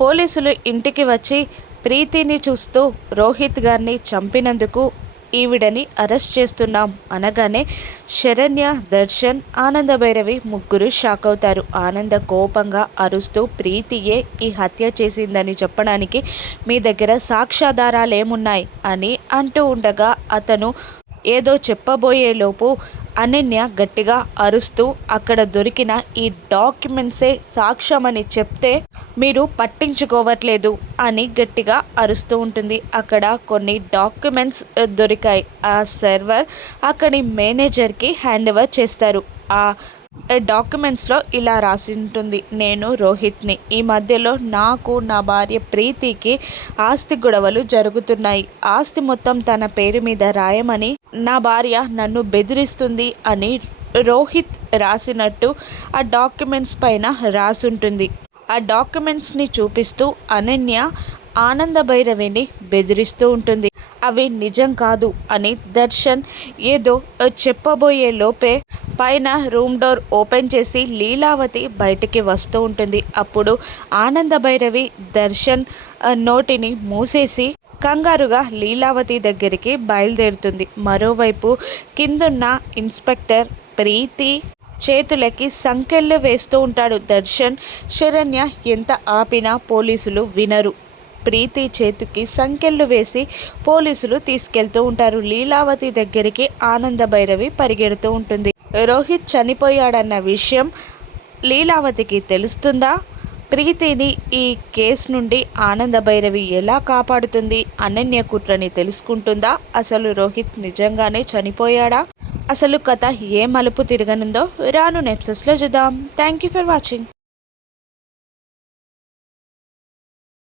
పోలీసులు ఇంటికి వచ్చి ప్రీతిని చూస్తూ రోహిత్ గారిని చంపినందుకు ఈవిడని అరెస్ట్ చేస్తున్నాం అనగానే శరణ్య, దర్శన్, ఆనందభైరవి ముగ్గురు షాక్ అవుతారు. ఆనంద కోపంగా అరుస్తూ ప్రీతియే ఈ హత్య చేసిందని చెప్పడానికి మీ దగ్గర సాక్ష్యాధారాలేమున్నాయి అని అంటూ ఉండగా అతను ఏదో చెప్పబోయేలోపు అనన్య గట్టిగా అరుస్తూ అక్కడ దొరికిన ఈ డాక్యుమెంట్సే సాక్ష్యమని చెప్తే మీరు పట్టించుకోవట్లేదు అని గట్టిగా అరుస్తూ ఉంటుంది. అక్కడ కొన్ని డాక్యుమెంట్స్ దొరికాయి. ఆ సర్వర్ అక్కడి మేనేజర్కి హ్యాండ్ ఓవర్ చేస్తారు. ఆ డాక్యుమెంట్స్లో ఇలా రాసి ఉంటుంది, నేను రోహిత్ని, ఈ మధ్యలో నాకు నా భార్య ప్రీతికి ఆస్తి గొడవలు జరుగుతున్నాయి, ఆస్తి మొత్తం తన పేరు మీద రాయమని నా భార్య నన్ను బెదిరిస్తుంది అని రోహిత్ రాసినట్టు ఆ డాక్యుమెంట్స్ పైన రాసుంటుంది. ఆ డాక్యుమెంట్స్ని చూపిస్తూ అనన్య ఆనందభైరవిని బెదిరిస్తూ ఉంటుంది. అవి నిజం కాదు అని దర్శన్ ఏదో చెప్పబోయే లోపే పైన రూమ్ డోర్ ఓపెన్ చేసి లీలావతి బయటికి వస్తూ ఉంటుంది. అప్పుడు ఆనందభైరవి దర్శన్ నోటిని మూసేసి కంగారుగా లీలావతి దగ్గరికి బయలుదేరుతుంది. మరోవైపు కిందున్న ఇన్స్పెక్టర్ ప్రీతి చేతులకి సంకెళ్ళు వేస్తూ ఉంటాడు. దర్శన్, శరణ్య ఎంత ఆపినా పోలీసులు వినరు. ప్రీతి చేతికి సంకెళ్ళు వేసి పోలీసులు తీసుకెళ్తూ ఉంటారు. లీలావతి దగ్గరికి ఆనందభైరవి పరిగెడుతూ ఉంటుంది. రోహిత్ చనిపోయాడన్న విషయం లీలావతికి తెలుస్తుందా? ప్రీతిని ఈ కేసు నుండి ఆనందభైరవి ఎలా కాపాడుతుంది? అనన్య కుట్రని తెలుసుకుంటుందా? అసలు రోహిత్ నిజంగానే చనిపోయాడా? అసలు కథ ఏ మలుపు తిరగనుందో రాను ఎపిసోడ్స్లో చూద్దాం. Thank you for watching.